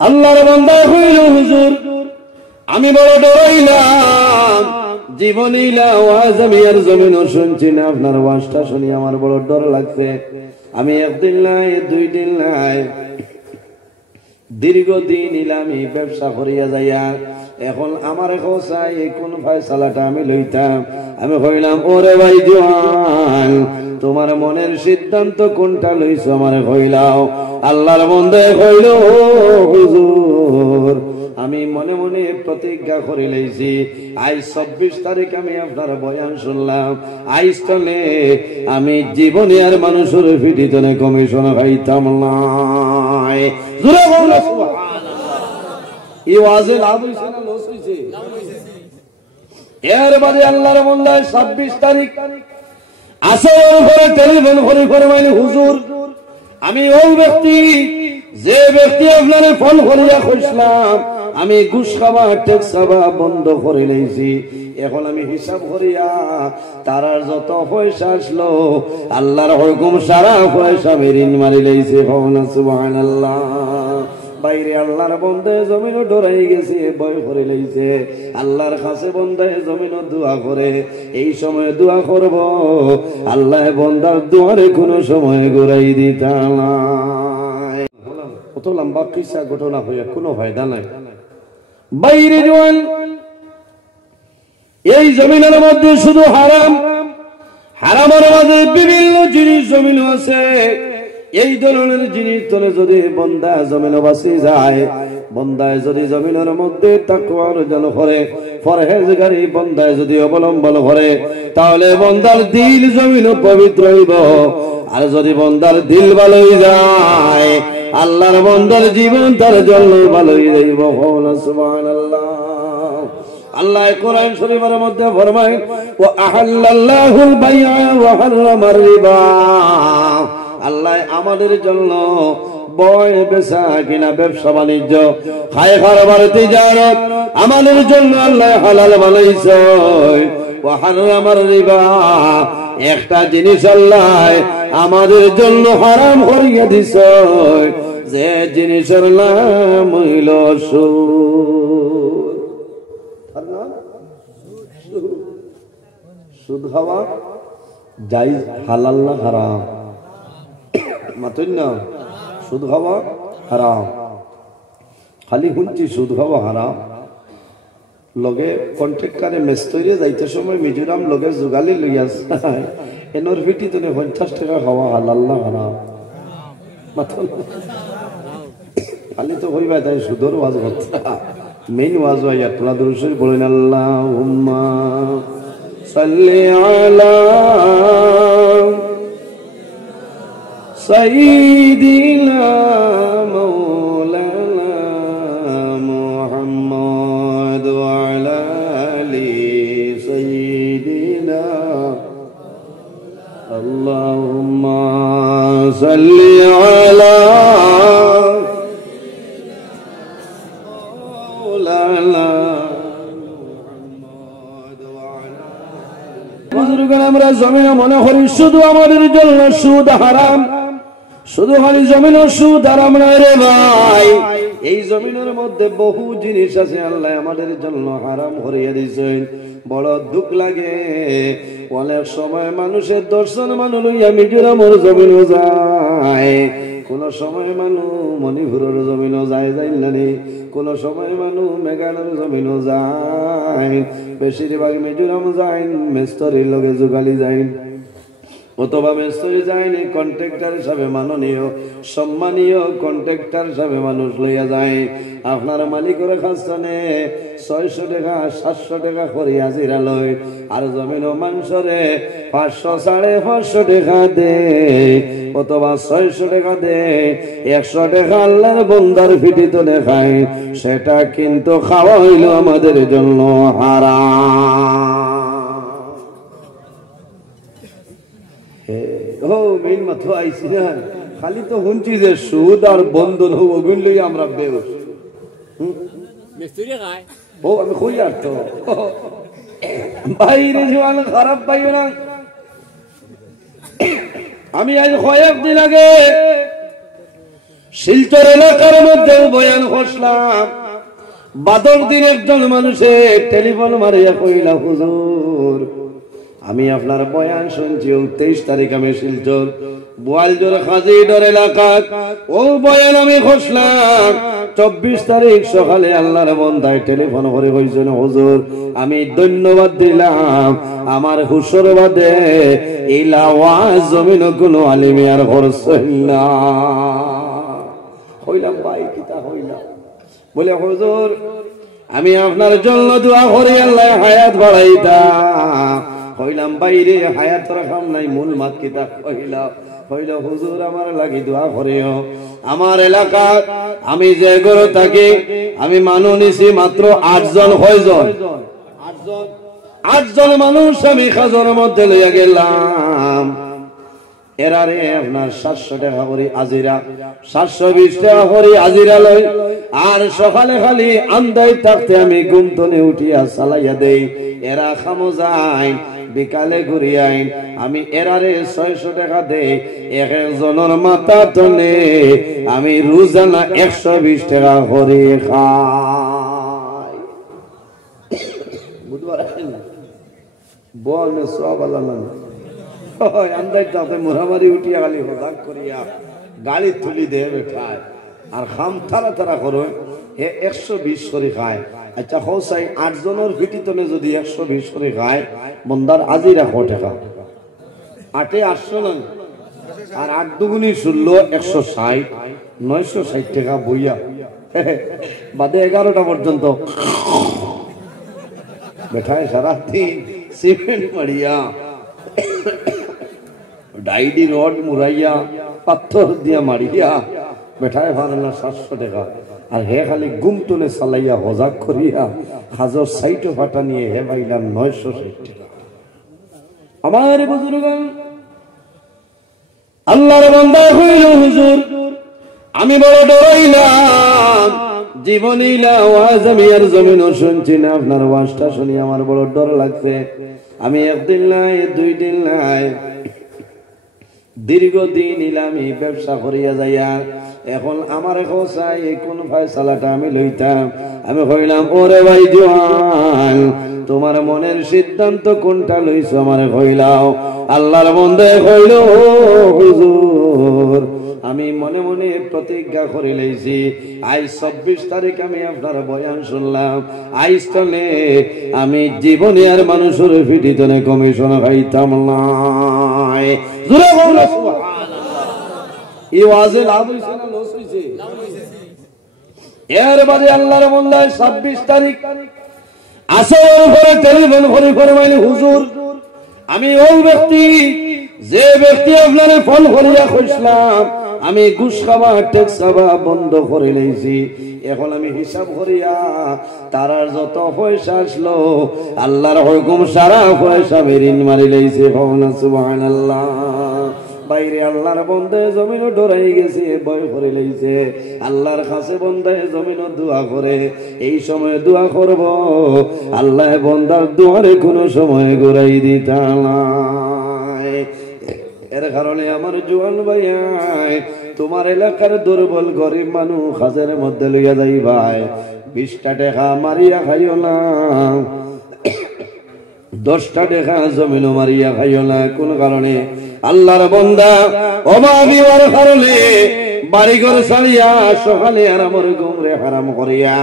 আল্লাহর বান্দা হইল হুজুর আমি বড় ডরাইলাম জীবনীলা ওয়াজ আমি আর জমিনও শুনছি না আপনার ওয়াজটা শুনি আমার বড় ডর লাগছে আমি একদিন নাই দুই দিন নাই দীর্ঘদিন ইলামি ব্যবসা করিয়া যাইয়া এখন আমার চাই কোন ফয়সালাটা আমি লইতাম আমি কইলাম ওরে ভাই জওয়ান তোমার মনের সিদ্ধান্ত কোনটা লইছো আমারে কইলাও আল্লাহর বান্দা কইল হুজুর আমি মনে মনে প্রতিজ্ঞা করে লইছি আজ 26 তারিখ আমি আপনার বয়ান শুনলাম আজ তলে আমি জীবনে আর মানুষের ফিটিতনে কমিশন খাইতাম না জোরে বলো সুবহানাল্লাহ এই ওয়াজে লাভ হইছে না লস হইছে এর বাদে আল্লাহর বান্দা 26 তারিখ আসর করে টেলিফোন করে ফরমাইলেন হুজুর আমি ওই ব্যক্তি যে ব্যক্তি আপনারে ফোন করিয়া কইছিলাম আমি ঘুষ খাওয়া ট্যাক্স খাওয়া বন্ধ করে লইছি এখন আমি হিসাব করিয়া তারা যত পয়সা আসলো আল্লাহর হুকুম সারা পয়সা মেরিন মারি লইছে সুবহানাল্লাহ বাইরে আল্লাহর বান্দা জমিনও ডরাই গেছে ভয় করে লইছে আল্লাহর কাছে বান্দা জমিনও দোয়া করে এই সময় দোয়া করব আল্লাহ বান্দার দোয়ারে কোনো সময় ঘুরাই দিতা না কত লম্বা কিসা ঘটনা হইয়া কোনো ফায়দা নাই বাইরে জওয়ান এই জমিনের মধ্যে শুধু হারাম হারামের মধ্যে বিভিন্ন জিনিস জমিন আছে এই ধরনের জিনিস তলে যদি বান্দা জমিন বাঁচি যায় বান্দায় যদি জমিনের মধ্যে তাকওয়া অর্জন করে পরহেজগারি বান্দায় যদি অবলম্বন করে তাহলে বান্দার দিল জমিন পবিত্র হইব আর যদি বান্দার দিল ভালো হয়ে যায় আল্লাহর বান্দার জীবন তার জন্য ভালো হয়ে যাইব সুবহানাল্লাহ আল্লাহ কোরআন শরীফের মধ্যে ফরমায় ওয়া আহাল্লাল্লাহুল বাই'a ওয়া হারামার রিবা আল্লাহ আমাদের জন্য বয় বেচা কিনা ব্যবসা বাণিজ্য খায় খাবার তিজারত আমাদের জন্য আল্লাহ হালাল বানাইছে ওয়া হারামার রিবা একটা জিনিস আল্লাহ আমাদের জন্য হারাম করিয়া দিছে যে জিনিসের নাম হইল সুদ সুদ খাওয়া জায়েজ হালাল না হারাম মাতুন না সুদ খাওয়া হারাম খালি শুনছি সুদ খাওয়া হারাম লগে কন্ট্রাক্টরে মেস্তরে যাইতে সময় মিজোরাম লগে যোগালি লইয়া যায় এনর ফিটি তুমি 50 টাকা খাওয়া হালাল না হারাম মাতুন খালি তো হইবা তাই সুদর ওয়াজ করতে মেইন ওয়াজ হয় আপনারা দুরূদ বলেন আল্লাহুম্মা সাল্লি আলা সাইয়্যিদিনা মাওলানা মুহাম্মদ ওয়া আলা আলি সাইয়্যিদিনা আল্লাহুম্মা সাল্লি আলা আমরা জমিন মনে করি শুধু আমাদের জন্য সুদ হারাম শুধু খালি জমিন সুদ হারাম নয় রে ভাই এই জমিনের মধ্যে বহু জিনিস আছে আল্লাহ আমাদের জন্য হারাম করিয়া দিয়েছেন বড় দুঃখ লাগে অনেক সময় মানুষের দর্শন মানুষ লইয়া মিজোরামের জমিন যায় কোন সময় মানুষ মণিপুরের জমিনও যায় যায় না কোন সময় মানুষ মেঘালয়ের জমিনও যায় বেশিরভাগ মিজোরাম যায় মেস্তরির লগে যোগালি যায় অথবা মেস্তরি যায়নি কন্ট্রাক্টর হিসাবে মাননীয় সম্মানীয় কন্ট্রাক্টর হিসাবে মানুষ লইয়া যায় আপনার মালিকের কাছে 600 টাকা 700 টাকা করে হাজিরা লয় আর জমিন মানুষরে 500 550 টাকা দে অথবা 600 টাকা দে 100 টাকা আল্লাহর বান্দার ফিটিতে দেখায় সেটা কিন্তু খাওয়া হইল আমাদের জন্য হারাম ও মেইন মাথা আইছি না খালি তো শুনছি যে সুদ আর বন্ধন হবো ওগুন লই আমরা বেউস মিস্ত্রি খায় ও আমি কই আর তো বাইরে জওয়ান খারাপ পাইও না আমি আজ কয়েকদিন আগে শিলচর এলাকার মধ্যে বয়ান বসলাম, বাদর দিন একজন মানুষের টেলিফোন মারিয়া কইলা, হুজুর আমি আপনার বয়ান শুনছি, 23 তারিখ আমি শিলচর বোয়ালজোর খাজিডর এলাকা ও বয়ান আমি বসলাম। 24 তারিখ সকালে আল্লাহর বান্দায় টেলিফোন করে কইছেন, হুজুর আমি ধন্যবাদ দিলাম, আমার হুশর বাদে ইলা ওয়াজ জমিন কোন আলিমে আর করছেন না। হইলাম ভাই কিতা হইলাম, বলে হুজুর আমি আপনার জন্য দোয়া করি আল্লাহ হায়াত বাড়াইতা। হইলাম বাইরে হায়াত রাখাম নাই, মূল মাত কিতা কইলা, হইল হুজুর আমার লাগি দোয়া করিও। আমার এলাকা আমি যে গরু থাকি আমি মানুষ নিছি মাত্র 8 জন। কয়জন? 8 জন মানুষ আমি খাজর মধ্যে লইয়া গেলাম। এরারে আপনার 700 টাকা করে আজিরা, 720 টাকা করে আজিরা লই। আর সকালে খালি আন্দাই থাকতে আমি গুমতনে উঠিয়া চালাইয়া দেই, এরা খামো যায় বিকালে ঘুরি আইন। আমি এরারে 600 টাকা দেই, এক একজনের মাথা টনে আমি রোজানা 120 টাকা করে খাই। বুধবার বল সব আল্লাহ আন্দাজ তাতে মোহামারি উঠিয়া খালি হজাক করিয়া গাড়ি তুলি দিয়ে বেঠায় আর খাম থারা থারা করো 120 করে খায়। আচ্ছা হোসাই 8 জনের ভিটিতনে যদি 120 করে খায়, বন্দার আজি রাখো টাকা 8 এ 800 না, আর 8 দুগুনি 16 160, 960 টাকা বইয়া বাদে 11টা পর্যন্ত বেঠায় সারা দিন সিমেন্ট মারিয়া ডাইডি রড মুরাইয়া পাথর দিয়া মারিয়া বেঠায় ভাড়া 700 টাকা। আর হে খালি গুমতনে চালাইয়া হজাক করিয়া হাজর সাইটো ফাটা নিয়ে হে পাইলাম 960 টাকা। আমার বুজুর্গান আল্লাহর বান্দা হইল, হুজুর আমি বড় ডরাইলাম, জীবনীলা ওয়াজ আমি আর জমিনও শুনছি না, আপনার ওয়াজটা শুনি আমার বড় ডর লাগছে। আমি একদিন নাই 2 দিন নাই দীর্ঘদিন ইলামি ব্যবসা করিয়া যাইয়া এখন আমার খোসাই কোন ফয়সালাটা আমি লইতাম। আমি কইলাম, ওরে ভাই জওয়ান তোমার মনের সিদ্ধান্ত কোনটা লইছো আমারে কইলাও। আল্লাহর বান্দা কইল, হুজুর আমি মনে মনে প্রতিজ্ঞা করে লইছি, আজ 24 তারিখ আমি আপনার বয়ান শুনলাম, আজ তলে আমি জীবনে আর মানুষের ভিডিতনে কমিশন খাইতাম না। জোরে বলো সুবহানাল্লাহ। এই ওয়াজে লাভ হইছে না লস হইছে? এর বাদে আল্লাহর বান্দা 26 তারিখ আসর করে টেলিফোন করে ফরমাইল, হুজুর আমি ওই ব্যক্তি যে ব্যক্তি আপনারে ফোন করিয়া কইছিলাম আমি ঘুষ খাওয়া ট্যাক্স খাওয়া বন্ধ করে লইছি, এখন আমি হিসাব করিয়া তারার যত পয়সা আসলো আল্লাহর হুকুম সারা পয়সা ঋণ মারি লইছে। সুবহানাল্লাহ। বাইরে আল্লাহর বন্দায় জমিনও ডরাই গেছে, ভয় করে লইছে। আল্লাহর কাছে বন্দায় জমিনও দোয়া করে, এই সময় দোয়া করব আল্লাহ বন্দার দোয়ারে কোনো সময় ঘুরাই দিতা না। এর কারণে আমার জোয়ান ভাই তোমার এলাকার দুর্বল গরিব মানুষ হাজারের মধ্যে লইয়া যাই ভাই, 20টা টাকা মারিয়া খাইও না, 10টা টাকা জমিনও মারিয়া খাইও না। কোন কারণে? আল্লাহর বান্দা অভাবী হওয়ার কারণে বাড়িঘর ছাড়িয়া সকালে আর আমার ঘুমরে হারাম করিয়া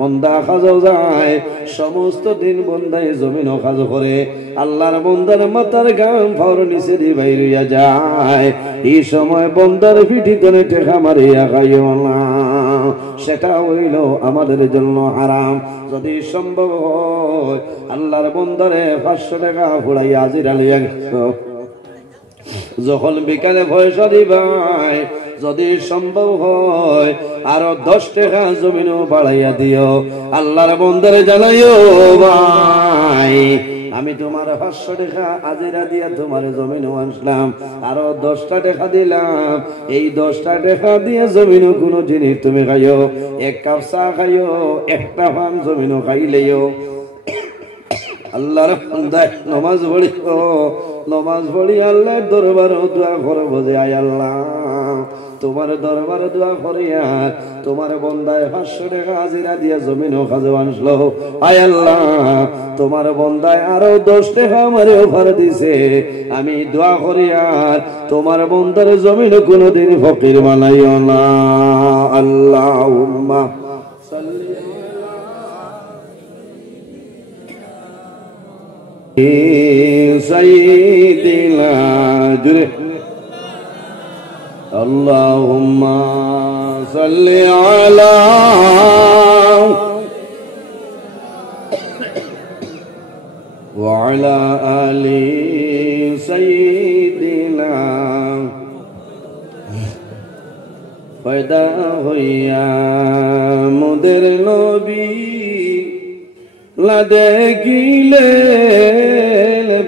বন্দা কাজও যায়, সমস্ত দিন বন্দায় জমিনও কাজ করে। আল্লাহর বন্দার মাথার গাম ফাওর নিচে দি বাইরিয়া যায়, এই সময় বন্দার পিঠি তলে টেকা মারিয়া খাইও না, সেটা হইল আমাদের জন্য হারাম। যদি সম্ভব হয় আল্লাহর বন্দারে 500 টাকা ফুড়াইয়া হাজিরা লইয়া যখন বিকালে পয়সা দিবাই, যদি সম্ভব হয় আরো 10 টাকা জমিনও বাড়াইয়া দিও। আল্লাহর বন্দারে জানাইও, ভাই আমি তোমার 500 টাকা হাজিরা দিয়া তোমার জমিনও আনলাম, আরো 10টা টাকা দিলাম, এই 10টা টাকা দিয়ে জমিনও কোনো জিনিস তুমি খাইও, 1 কাপ চা খাইও, 1টা পান জমিনও খাইলেও। আল্লাহর বান্দা নামাজ পড়িও, নমাজ পড়ি আল্লাহর দরবারে দোয়া করব যে আয় আল্লাহ তোমার দরবারে দোয়া করিয়া তোমার বন্দায় 500 টাকা হাজিরা দিয়া জমিনও খাজো আনলো। আয় আল্লাহ তোমার বন্দায় আরো 10 টাকা আমারে অফার দিছে, আমি দোয়া করিয়া তোমার বন্দার জমিন কোনোদিন ফকির বানাইও না। আল্লাহুম্মা সাল্লি সাইয়্যিদিনা জুরে আল্লাহুম্মা সাল্লি আলা ওয়া আলা আলি সাইয়্যিদিনা পয়দা হইয়া মোদের নবী লা দেখিলে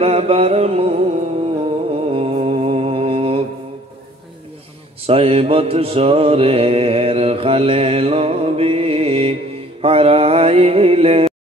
বাবার মুখ 6 বৎসরের খালে নবী হারাইলে